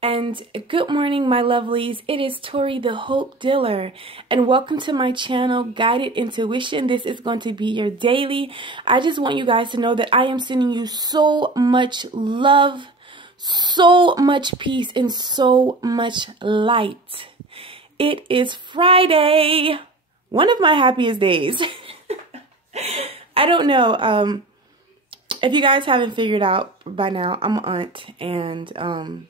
And good morning, my lovelies. It is Tori, the Hope Dealer, and welcome to my channel, Guided Intuition. This is going to be your daily. I just want you guys to know that I am sending you so much love, so much peace, and so much light. It is Friday, one of my happiest days. I don't know if you guys haven't figured out by now, I'm an aunt, and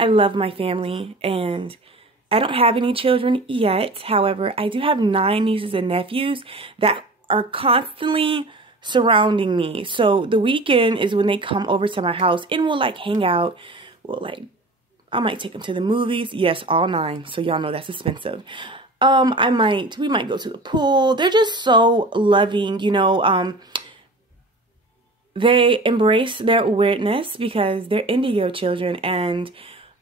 I love my family, and I don't have any children yet. However, I do have 9 nieces and nephews that are constantly surrounding me. So the weekend is when they come over to my house and we'll like hang out. I might take them to the movies. Yes, all 9. So y'all know that's expensive. We might go to the pool. They're just so loving, you know. They embrace their weirdness because they're indigo children, and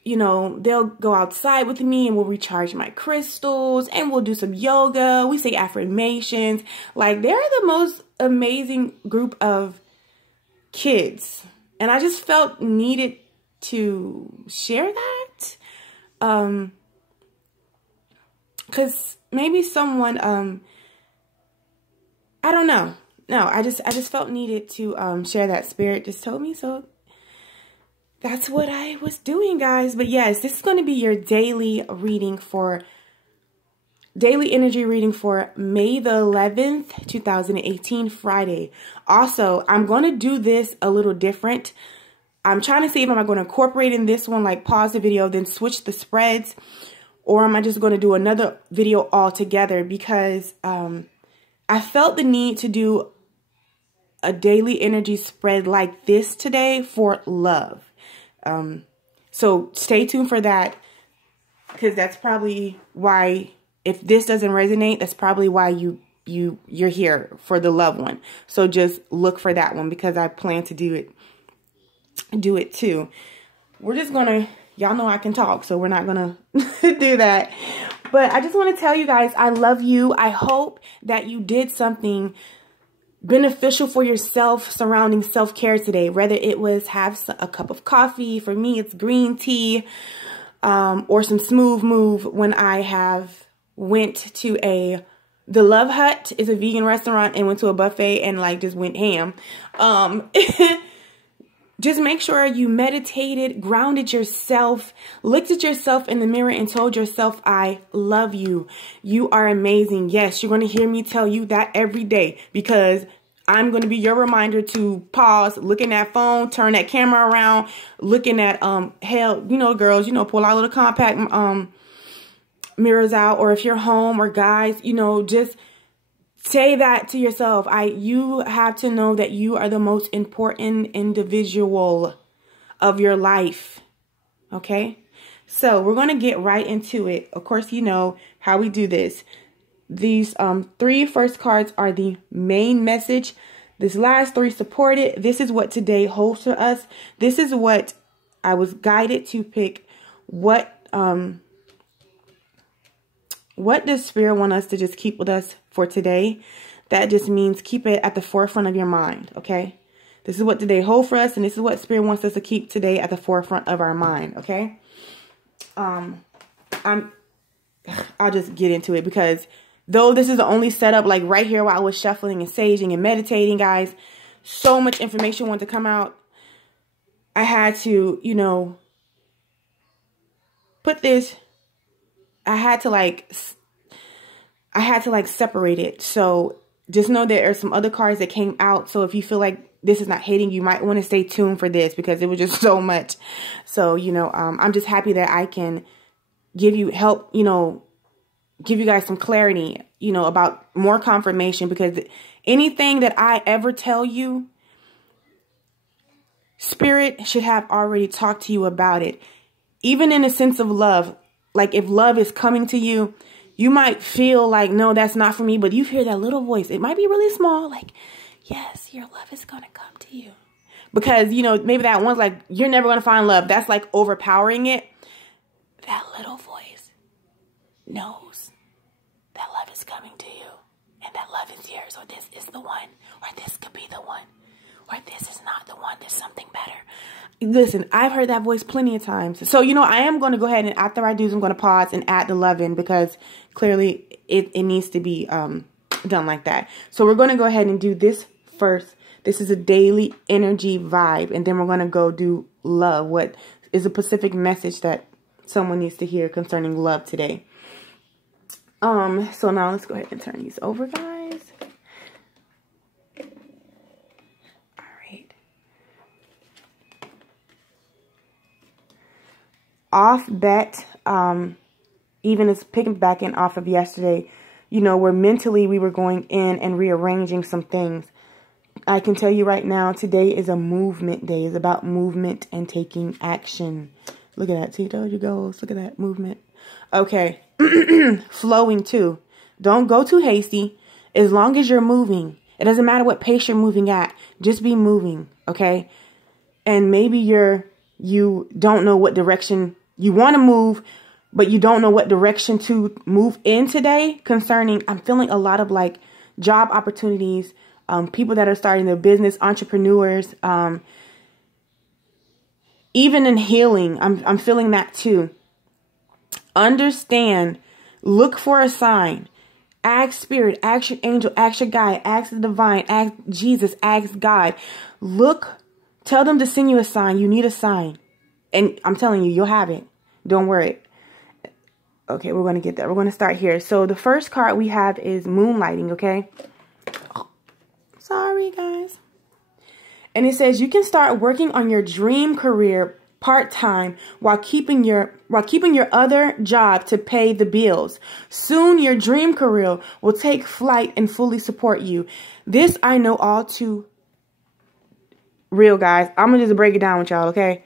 you know, they'll go outside with me and we'll recharge my crystals and we'll do some yoga. We say affirmations. Like, they're the most amazing group of kids. And I just felt needed to share that. Cause maybe someone, I don't know. No, I just felt needed to, share that. Spirit just told me, so that's what I was doing, guys. But yes, this is going to be your daily energy reading for May the 11th, 2018, Friday. Also, I'm going to do this a little different. I'm trying to see if I'm going to incorporate in this one, like pause the video, then switch the spreads, or am I just going to do another video altogether, because I felt the need to do a daily energy spread like this today for love. So stay tuned for that, because that's probably why, if this doesn't resonate, that's probably why you're here, for the loved one. So just look for that one, because I plan to do it too. We're just gonna, y'all know I can talk, so we're not gonna do that. But I just want to tell you guys, I love you. I hope that you did something beneficial for yourself surrounding self-care today, whether it was have a cup of coffee. For me, it's green tea, or some smooth move when I went to the Love Hut is a vegan restaurant, and went to a buffet and like just went ham. Just make sure you meditated, grounded yourself, looked at yourself in the mirror and told yourself, I love you. You are amazing. Yes, you're going to hear me tell you that every day, because I'm going to be your reminder to pause, look in that phone, turn that camera around, looking at, hell, you know, girls, you know, pull out little compact, mirrors out, or if you're home, or guys, you know, just say that to yourself. You have to know that you are the most important individual of your life. Okay? So we're going to get right into it. Of course, you know how we do this. These 3 first cards are the main message. This last 3 support it. This is what today holds for us. This is what I was guided to pick. What does Spirit want us to just keep with us for today? That just means keep it at the forefront of your mind, okay? This is what today holds for us, and this is what Spirit wants us to keep today at the forefront of our mind, okay? I'll just get into it, because though this is the only setup, like right here while I was shuffling and saging and meditating, guys, so much information wanted to come out. I had to, you know, put this, I had to like separate it. So just know there are some other cards that came out. So if you feel like this is not hitting, you might want to stay tuned for this, because it was just so much. So, you know, I'm just happy that I can give you help, you know, give you guys some clarity, you know, about more confirmation, because anything that I ever tell you, Spirit should have already talked to you about it. Even in a sense of love, like if love is coming to you, you might feel like, no, that's not for me, but you hear that little voice. It might be really small, like, yes, your love is going to come to you. Because, you know, maybe that one's like, you're never going to find love. That's like overpowering it. That little voice knows that love is coming to you, and that love is yours, or this is the one, or this could be the one, or this is not the one, there's something better. Listen, I've heard that voice plenty of times. So, I am going to go ahead and after I do, I'm going to pause and add the love-in because clearly it needs to be done like that. So we're going to go ahead and do this first. This is a daily energy vibe. And then we're going to go do love. What is a specific message that someone needs to hear concerning love today? So now let's go ahead and turn these over, guys. Off bet, even as piggybacking off of yesterday, where mentally we were going in and rearranging some things. I can tell you right now, today is a movement day. It's about movement and taking action. Look at that, Tito, your goals. Look at that movement. Okay, flowing too. Don't go too hasty. As long as you're moving, it doesn't matter what pace you're moving at. Just be moving, okay? And maybe you don't know what direction you want to move, but you don't know what direction to move in today concerning, I'm feeling a lot of like job opportunities, people that are starting their business, entrepreneurs, even in healing. I'm feeling that too. Understand, look for a sign. Ask spirit, ask your angel, ask your guide, ask the divine, ask Jesus, ask God. Look, tell them to send you a sign. You need a sign. And I'm telling you, you'll have it. Don't worry. Okay, we're going to get there. We're going to start here. So the first card we have is moonlighting, okay? Oh, sorry, guys. And it says you can start working on your dream career part-time while keeping your other job to pay the bills. Soon your dream career will take flight and fully support you. This I know all too real, guys. I'm going to just break it down with y'all, okay?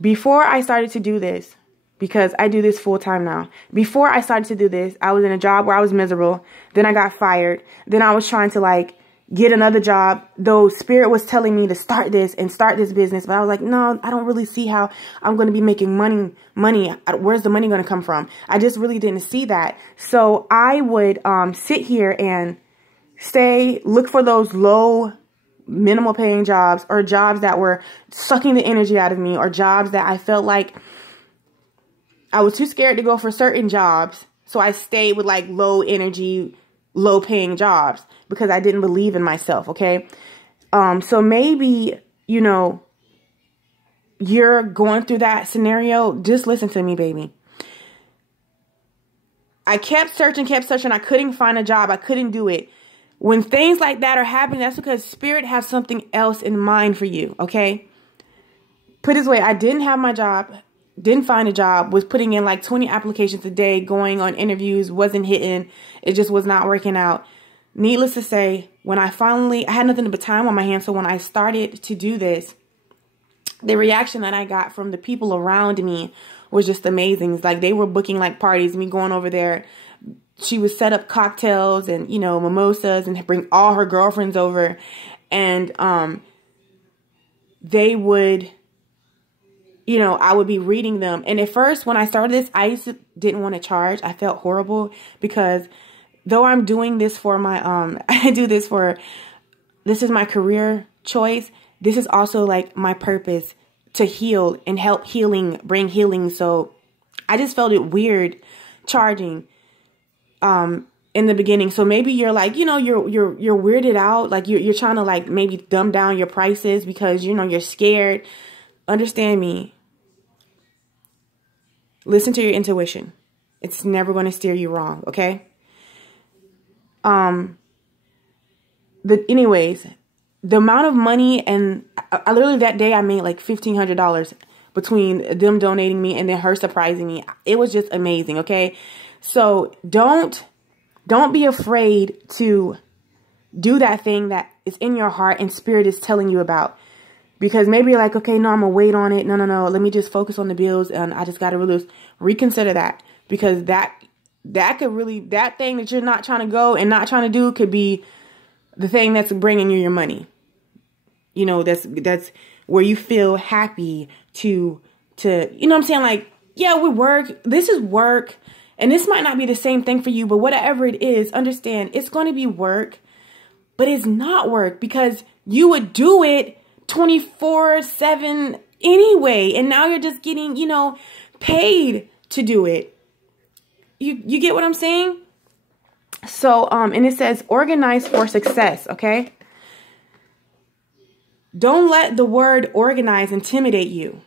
Before I started to do this, because I do this full time now. Before I started to do this, I was in a job where I was miserable. Then I got fired. Then I was trying to like get another job, though spirit was telling me to start this and start this business. But I was like, no, I don't really see how I'm going to be making money. Where's the money going to come from? I just really didn't see that. So I would sit here and look for those low minimal paying jobs or jobs that were sucking the energy out of me or jobs that I felt like I was too scared to go for certain jobs. So I stayed with like low energy, low paying jobs because I didn't believe in myself. Okay. So maybe, you're going through that scenario. Just listen to me, baby. I kept searching. I couldn't find a job. I couldn't do it. When things like that are happening, that's because spirit has something else in mind for you. Okay. Put it this way. I didn't have my job. Didn't find a job, was putting in like 20 applications a day, going on interviews, wasn't hitting. It just was not working out. Needless to say, when I had nothing but time on my hands. So when I started to do this, the reaction that I got from the people around me was just amazing. It's like they were booking like parties, me going over there. She would set up cocktails and, mimosas and bring all her girlfriends over. And they would... I would be reading them. And at first, when I started this, I didn't want to charge. I felt horrible because though I'm doing this for my, this is my career choice. This is also like my purpose to heal and help bring healing. So I just felt it weird charging, in the beginning. So maybe you're like, you're weirded out. Like you're trying to like maybe dumb down your prices because, you're scared. Understand me. Listen to your intuition. It's never going to steer you wrong, okay? Anyways, the amount of money and I literally that day I made like $1,500 between them donating me and then her surprising me. It was just amazing, okay? So don't be afraid to do that thing that is in your heart and spirit is telling you about. Because maybe you're like, okay, no, I'm going to wait on it. No. Let me just focus on the bills. And I just got to reconsider that. Because that thing that you're not trying to go and not trying to do could be the thing that's bringing you your money. That's where you feel happy to, what I'm saying? Like, yeah, we work. This is work. And this might not be the same thing for you, but whatever it is, understand it's going to be work, but it's not work because you would do it 24/7 anyway. And now you're just getting, you know, paid to do it. You get what I'm saying? So, and it says organize for success, okay? Don't let the word organize intimidate you,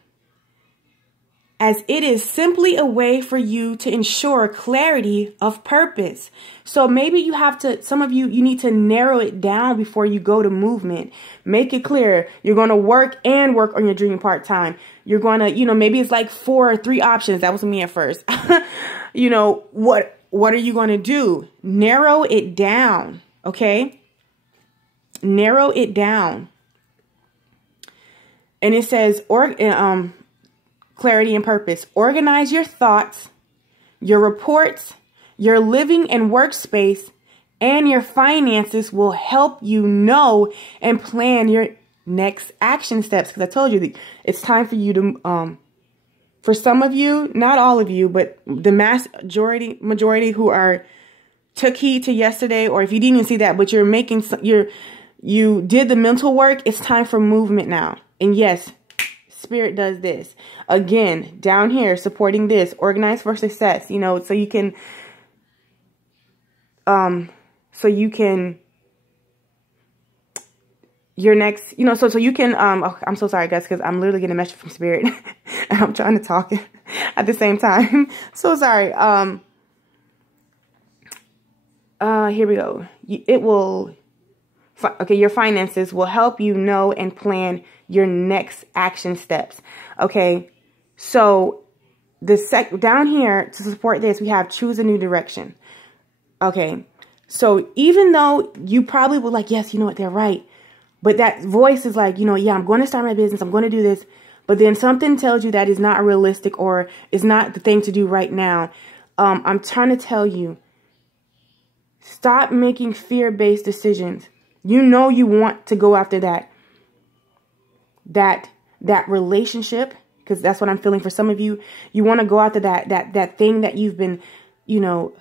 as it is simply a way for you to ensure clarity of purpose. So maybe you have to, some of you, you need to narrow it down before you go to movement. Make it clear. You're going to work on your dream part-time. You're going to, you know, maybe it's like 4 or 3 options. That was me at first. You know, what are you going to do? Narrow it down. Okay. Narrow it down. And it says, clarity and purpose. Organize your thoughts, your reports, your living and workspace, and your finances will help you know and plan your next action steps. Because I told you that it's time for you to, for some of you, not all of you, but the majority who took heed to yesterday, or if you didn't even see that, but you did the mental work, it's time for movement now. And yes, Spirit does this. Again, down here, supporting this, organize for success, you know, so you can, your next, you know, so you can, oh, I'm so sorry guys, because I'm literally getting a message from Spirit and I'm trying to talk at the same time. So sorry. Here we go. It will, okay, your finances will help you know and plan your next action steps. Okay, so down here to support this, we have choose a new direction. Okay, so even though you probably would like, yes, you know what, they're right. But that voice is like, you know, yeah, I'm going to start my business. I'm going to do this. But then something tells you that is not realistic or is not the thing to do right now. I'm trying to tell you, stop making fear-based decisions. You know you want to go after that relationship, because that's what I'm feeling for some of you. You want to go after that thing that you've been, you know,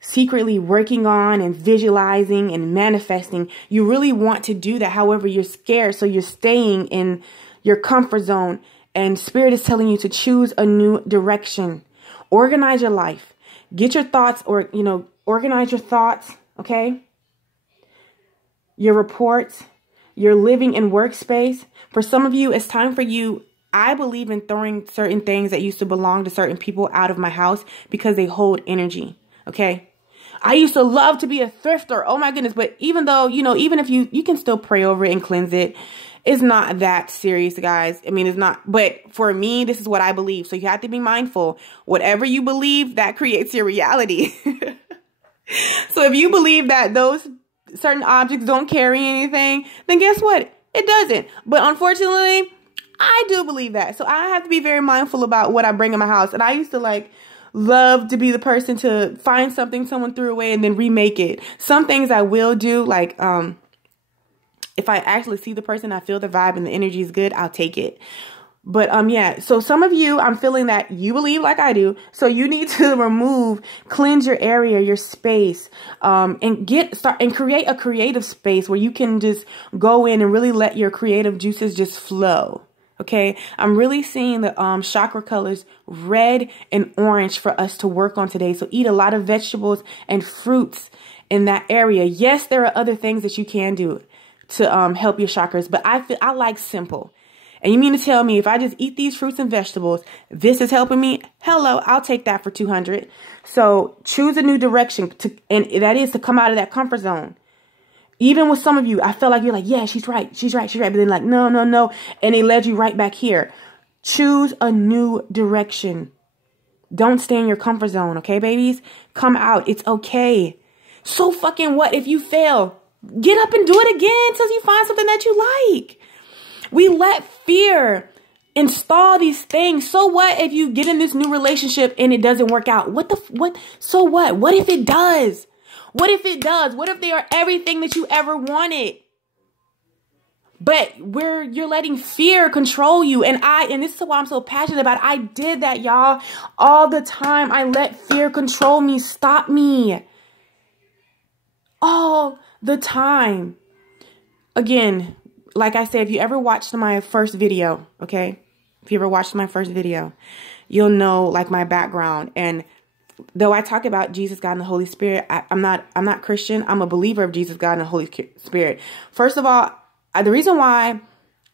secretly working on and visualizing and manifesting. You really want to do that. However, you're scared. So you're staying in your comfort zone, and Spirit is telling you to choose a new direction. Organize your life. Get your thoughts, or, you know, organize your thoughts. Okay. Your reports, your living and workspace. For some of you, it's time for you. I believe in throwing certain things that used to belong to certain people out of my house because they hold energy. Okay. I used to love to be a thrifter. Oh my goodness. But even though, you know, even if you can still pray over it and cleanse it, it's not that serious, guys. I mean, it's not. But for me, this is what I believe. So you have to be mindful. Whatever you believe, that creates your reality. So if you believe that those certain objects don't carry anything, then guess what? It doesn't. But unfortunately, I do believe that. So I have to be very mindful about what I bring in my house. And I used to love to be the person to find something someone threw away and then remake it. Some things I will do, like if I actually see the person, I feel the vibe and the energy is good, I'll take it. But yeah, so some of you, I'm feeling that you believe like I do. So you need to cleanse your area, your space, and create a creative space where you can just go in and really let your creative juices just flow. Okay, I'm really seeing the chakra colors red and orange for us to work on today. So eat a lot of vegetables and fruits in that area. Yes, there are other things that you can do to help your chakras, but I like simple. And you mean to tell me if I just eat these fruits and vegetables, this is helping me? Hello, I'll take that for 200. So choose a new direction, and that is to come out of that comfort zone. Even with some of you, I felt like you're like, yeah, she's right. But then like, no. And they led you right back here. Choose a new direction. Don't stay in your comfort zone. Okay, babies? Come out. It's okay. So fucking what if you fail? Get up and do it again until you find something that you like. We let fear install these things. So what if you get in this new relationship and it doesn't work out? So what? What if it does? What if it does? What if they are everything that you ever wanted? But you're letting fear control you. And this is why I'm so passionate about it. I did that, y'all, all the time. I let fear control me, stop me. All the time. Again, like I said, if you ever watched my first video, okay, if you ever watched my first video, you'll know like my background. And though I talk about Jesus, God, and the Holy Spirit, I'm not Christian. I'm a believer of Jesus, God, and the Holy Spirit. First of all, the reason why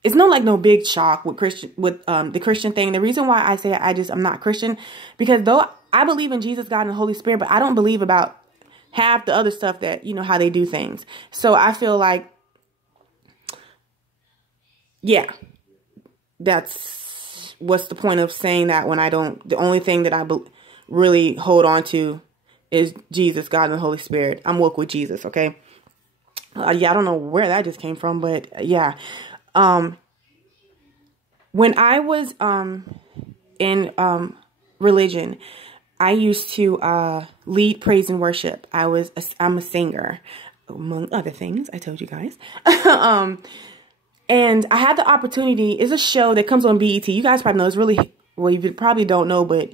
it's no big shock with the Christian thing. The reason why I say I'm not Christian, because though I believe in Jesus, God, and the Holy Spirit, but I don't believe about half the other stuff that, you know, how they do things. So I feel like, yeah, what's the point of saying that when the only thing that I really hold on to is Jesus, God, and the Holy Spirit. I'm woke with Jesus, okay? Yeah, I don't know where that just came from, but yeah. When I was in religion, I used to lead praise and worship. I'm a singer, among other things. I told you guys. And I had the opportunity. It's a show that comes on BET. You guys probably know. It's really, well, you probably don't know, but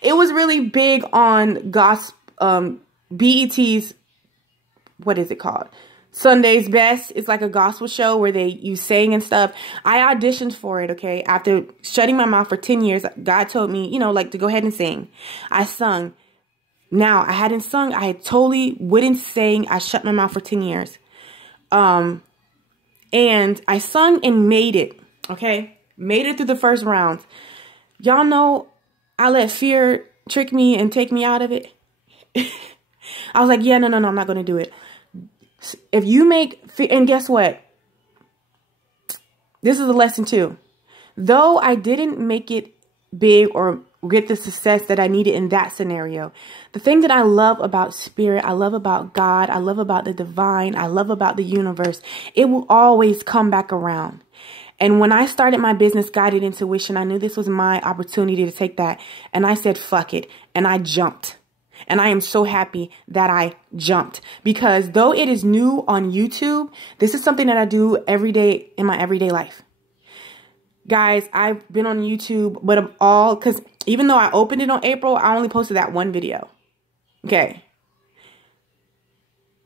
it was really big on gospel. BET's, what is it called? Sunday's Best. It's like a gospel show where you sing and stuff. I auditioned for it, okay? After shutting my mouth for 10 years, God told me, you know, like to go ahead and sing. I sung. Now, I hadn't sung. I totally wouldn't sing. I shut my mouth for 10 years. And I sung and made it, okay? Made it through the first round. Y'all know I let fear trick me and take me out of it. I was like, yeah, no, I'm not going to do it. If you and guess what? This is a lesson too. Though I didn't make it big or get the success that I needed in that scenario, the thing that I love about spirit, I love about God, I love about the divine, I love about the universe, it will always come back around. And when I started my business, Guided Intuition, I knew this was my opportunity to take that. And I said, fuck it. And I jumped. And I am so happy that I jumped, because though it is new on YouTube, this is something that I do every day in my everyday life. Guys, I've been on YouTube, but because even though I opened it on April, I only posted that one video. Okay.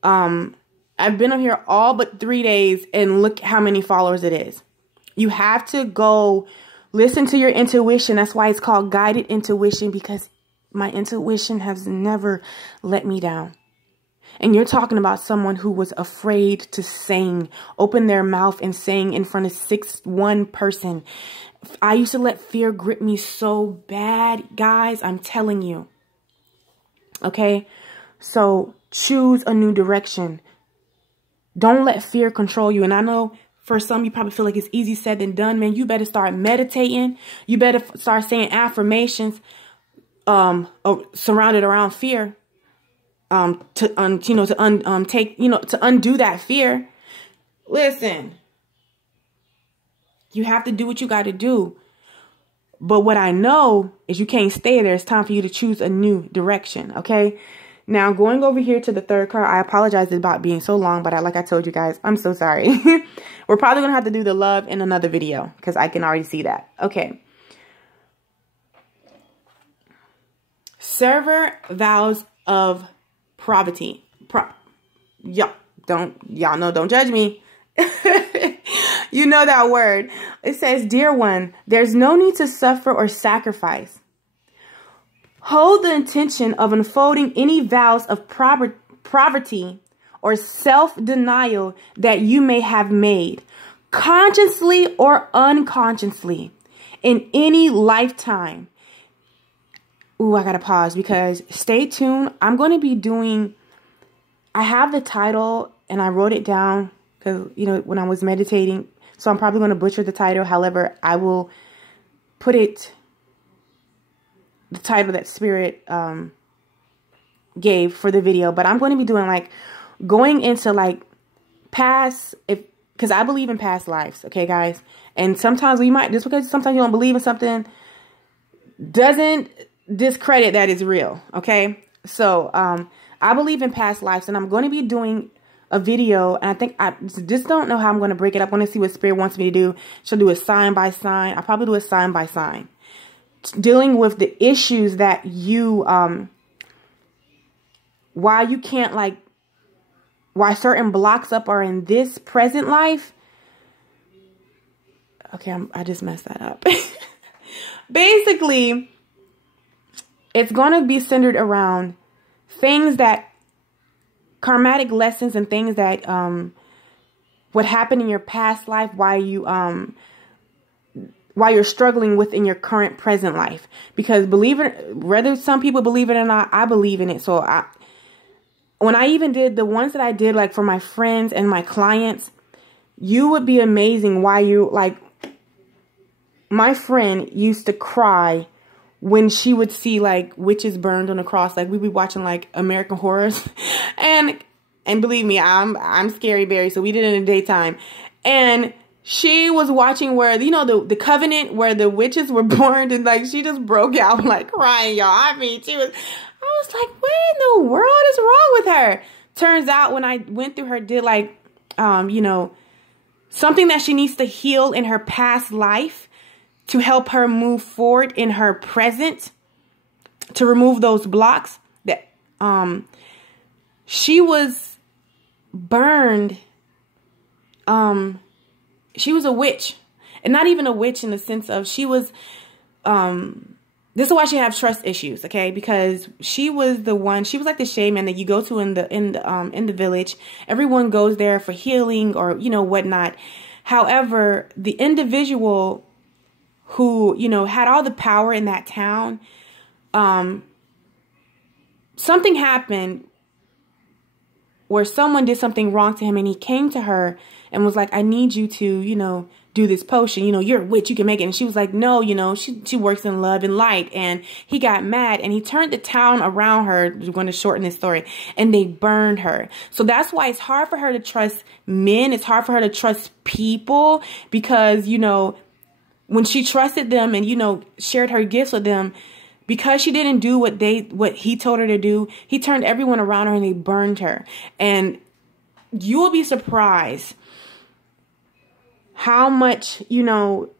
I've been on here all but 3 days, and look how many followers it is. You have to go listen to your intuition. That's why it's called Guided Intuition, because my intuition has never let me down. And you're talking about someone who was afraid to sing, open their mouth and sing in front of one person. I used to let fear grip me so bad, guys. I'm telling you. Okay? So choose a new direction. Don't let fear control you. And I know for some, you probably feel like it's easy said than done, man. You better start meditating. You better start saying affirmations surrounded around fear. To undo that fear. Listen, you have to do what you got to do. But what I know is you can't stay there. It's time for you to choose a new direction. Okay. Now going over here to the third card, I apologize about being so long, but like I told you guys, I'm so sorry. We're probably going to have to do the love in another video because I can already see that. Okay. Server vows of poverty. Y'all know, don't judge me. You know that word. It says, dear one, there's no need to suffer or sacrifice. Hold the intention of unfolding any vows of poverty or self-denial that you may have made, consciously or unconsciously, in any lifetime. Ooh, I gotta pause because stay tuned. I'm going to be doing, I have the title and I wrote it down because, you know, when I was meditating, so I'm probably going to butcher the title. However, I will put it, the title that Spirit gave for the video. But I'm going to be doing like, going into like past, because I believe in past lives. Okay, guys. And sometimes we might, just because sometimes you don't believe in something, doesn't discredit that is real. Okay, so I believe in past lives, and I'm going to be doing a video, and I think I just don't know how I'm going to break it up. I want to see what Spirit wants me to do. She'll do a sign by sign. I'll probably do a sign by sign, dealing with the issues that you why you can't, like, why certain blocks up are in this present life. Okay, I just messed that up. Basically, it's going to be centered around things that, karmatic lessons and things that what happened in your past life, why you're struggling within your current present life. Because believe it, whether some people believe it or not, I believe in it. So when I even did the ones that I did, like for my friends and my clients, you would be amazing why you, like, my friend used to cry when she would see like witches burned on the cross. Like we'd be watching like American horrors and believe me, I'm scary Berry. So we did it in the daytime, and she was watching where, you know, the covenant where the witches were born, and like she just broke out like crying, y'all. I mean, I was like, what in the world is wrong with her? Turns out when I went through her, did like, you know, something that she needs to heal in her past life to help her move forward in her present, to remove those blocks that, she was burned. She was a witch, and not even a witch in the sense of she was, this is why she has trust issues. Okay. Because she was the one, she was like the shaman that you go to in the village. Everyone goes there for healing or, you know, whatnot. However, the individual who, you know, had all the power in that town, something happened where someone did something wrong to him, and he came to her and was like, I need you to, you know, do this potion. You know, you're a witch, you can make it. And she was like, no, you know, she works in love and light. And he got mad, and he turned the town around her. We're going to shorten this story. And they burned her. So that's why it's hard for her to trust men. It's hard for her to trust people, because, you know, when she trusted them and, you know, shared her gifts with them, because she didn't do what he told her to do, he turned everyone around her and they burned her. And you will be surprised how much, you know,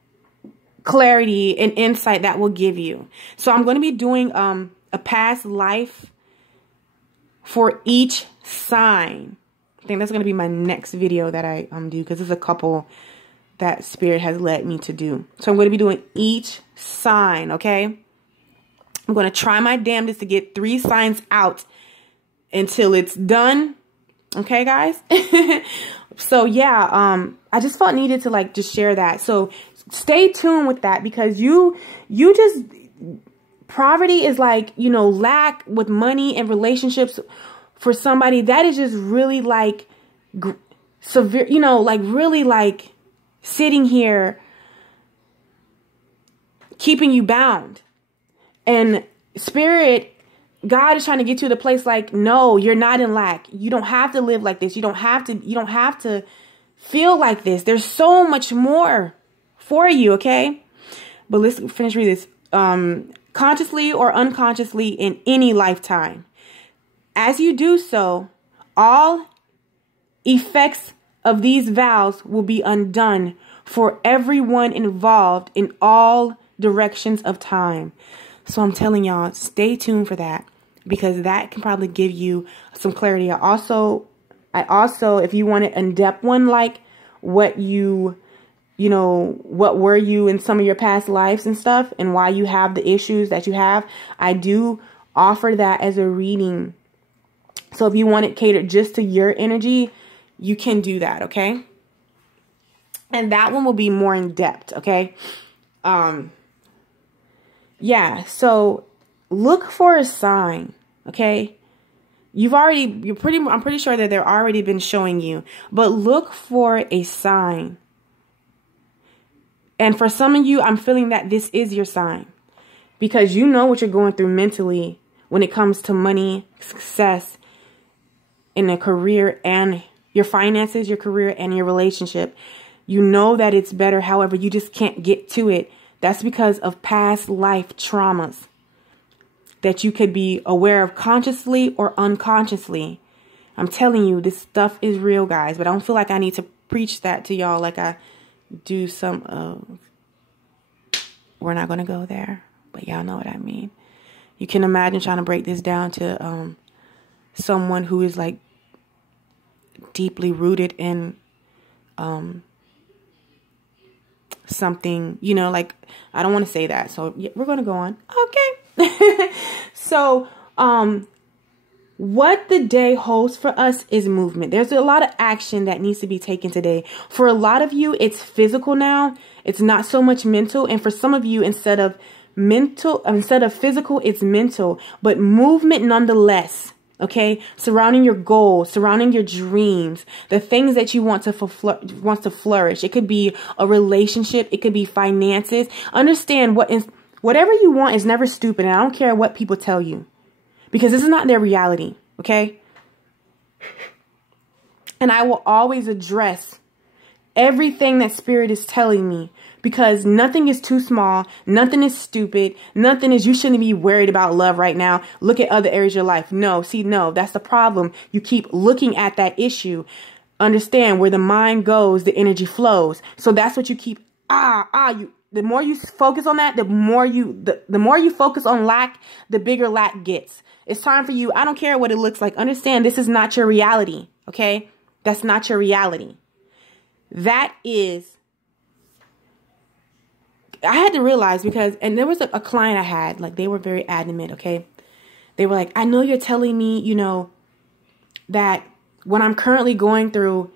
clarity and insight that will give you. So I'm going to be doing a past life for each sign. I think that's going to be my next video that I do, because there's a couple that Spirit has led me to do. So I'm going to be doing each sign, okay? I'm going to try my damnedest to get 3 signs out until it's done. Okay, guys? So, yeah, I just felt needed to, like, just share that. So stay tuned with that, because you just, poverty is like, you know, lack with money and relationships for somebody that is just really, like, severe, you know, like, really, like, sitting here keeping you bound. And Spirit, God is trying to get you to the place like, no, you're not in lack. You don't have to live like this. You don't have to feel like this. There's so much more for you, okay? But let's finish reading this. Consciously or unconsciously in any lifetime. As you do so, all effects of these vows will be undone for everyone involved in all directions of time. So I'm telling y'all, stay tuned for that, because that can probably give you some clarity. I also, if you want an in-depth one, like what you know, what were you in some of your past lives and stuff, and why you have the issues that you have, I do offer that as a reading. So if you want it catered just to your energy, you can do that, okay? And that one will be more in depth, okay? Yeah, so look for a sign, okay? I'm pretty sure that they've already been showing you, but look for a sign. And for some of you, I'm feeling that this is your sign, because you know what you're going through mentally when it comes to money, success, in a career, and your finances, your career, and your relationship. You know that it's better. However, you just can't get to it. That's because of past life traumas that you could be aware of consciously or unconsciously. I'm telling you, this stuff is real, guys. But I don't feel like I need to preach that to y'all like I do some of. We're not going to go there, but y'all know what I mean. You can imagine trying to break this down to someone who is like deeply rooted in something, you know, like, I don't want to say that. So yeah, we're going to go on. Okay. So, what the day holds for us is movement. There's a lot of action that needs to be taken today. For a lot of you, it's physical now. It's not so much mental. And for some of you, instead of physical, it's mental, but movement nonetheless. Okay. Surrounding your goals, surrounding your dreams, the things that you want to flourish. It could be a relationship. It could be finances. Understand whatever you want is never stupid. And I don't care what people tell you, because this is not their reality, okay? And I will always address everything that Spirit is telling me, because nothing is too small. Nothing is stupid. Nothing is, you shouldn't be worried about love right now. Look at other areas of your life. No, see, no, that's the problem. You keep looking at that issue. Understand, where the mind goes, the energy flows. So that's what you keep, the more you focus on that, the more you focus on lack, the bigger lack gets. It's time for you. I don't care what it looks like. Understand, this is not your reality. Okay. That's not your reality. That is, I had to realize, because, and there was a client I had, like, they were very adamant. Okay. They were like, I know you're telling me, you know, that what I'm currently going through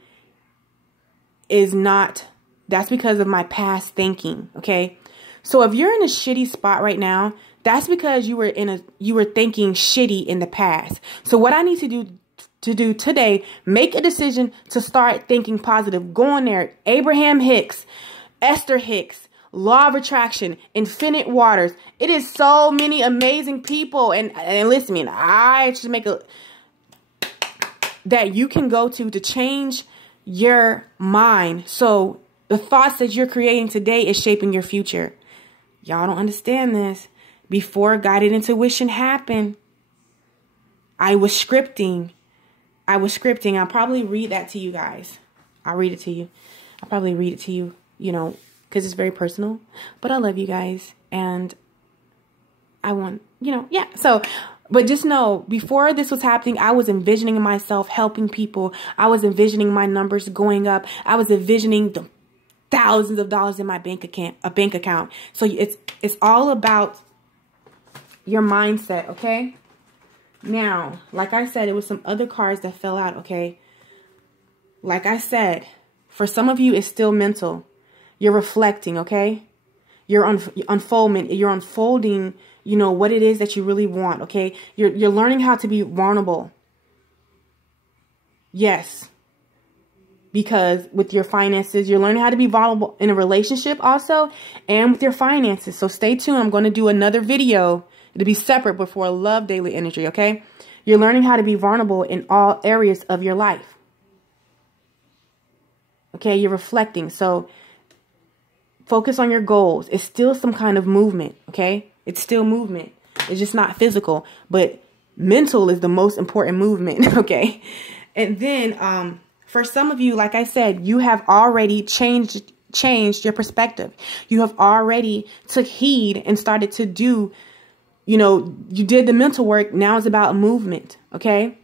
is not, that's because of my past thinking. Okay. So if you're in a shitty spot right now, that's because you were thinking shitty in the past. So what I need to do today, make a decision to start thinking positive. Go on there. Abraham Hicks, Esther Hicks, Law of Attraction, Infinite Waters. It is so many amazing people. And listen, I just make that you can go to change your mind. So the thoughts that you're creating today is shaping your future. Y'all don't understand this. Before guided intuition happened, I was scripting. I'll probably read that to you guys. I'll read it to you. I'll probably read it to you, you know, because it's very personal. But I love you guys. And I want, you know, yeah. So, but just know, before this was happening, I was envisioning myself helping people. I was envisioning my numbers going up. I was envisioning the thousands of dollars in my bank account. So it's all about your mindset, okay? Now, like I said, it was some other cards that fell out, okay? Like I said, for some of you, it's still mental. You're reflecting, okay? You're unfolding, you know, what it is that you really want, okay? You're learning how to be vulnerable. Yes. Because with your finances, you're learning how to be vulnerable in a relationship also, and with your finances. So stay tuned. I'm going to do another video. It'll be separate, but for a love daily energy, okay? You're learning how to be vulnerable in all areas of your life. Okay, you're reflecting. So focus on your goals. It's still some kind of movement, okay? It's still movement. It's just not physical, but mental is the most important movement, okay? And then for some of you, like I said, you have already changed your perspective. You have already took heed and started to do, you know, you did the mental work. Now it's about movement. Okay.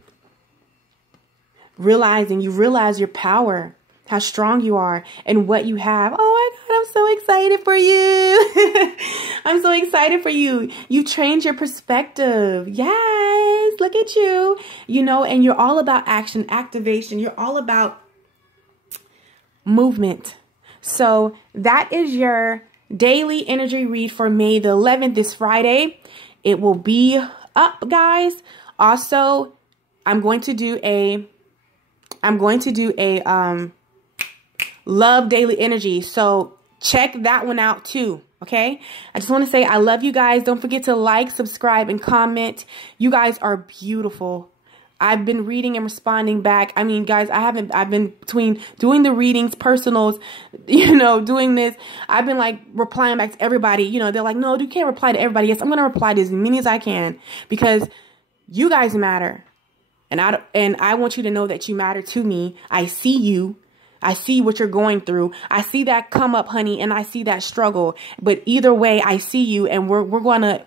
You realize your power, how strong you are and what you have. Oh my God, I'm so excited for you. I'm so excited for you. You changed your perspective. Yes. Look at you, you know, and you're all about action, activation. You're all about movement. So that is your daily energy read for May the 11th, this Friday. It will be up, guys. Also, I'm going to do a love daily energy. So check that one out too. Okay. I just want to say I love you guys. Don't forget to like, subscribe, and comment. You guys are beautiful. I've been reading and responding back. I mean, guys, I've been between doing the readings, personals, you know, doing this. I've been like replying back to everybody. You know, they're like, no, you can't reply to everybody. Yes, I'm going to reply to as many as I can, because you guys matter. And I want you to know that you matter to me. I see you. I see what you're going through. I see that come up, honey, and I see that struggle. But either way, I see you, and we're going to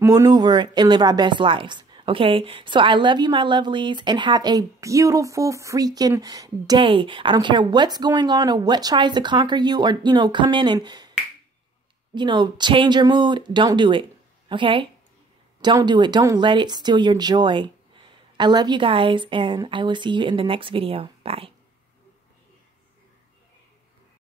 maneuver and live our best lives. Okay, so I love you, my lovelies, and have a beautiful freaking day. I don't care what's going on or what tries to conquer you or, you know, come in and, you know, change your mood. Don't do it. Okay, don't do it. Don't let it steal your joy. I love you guys, and I will see you in the next video. Bye.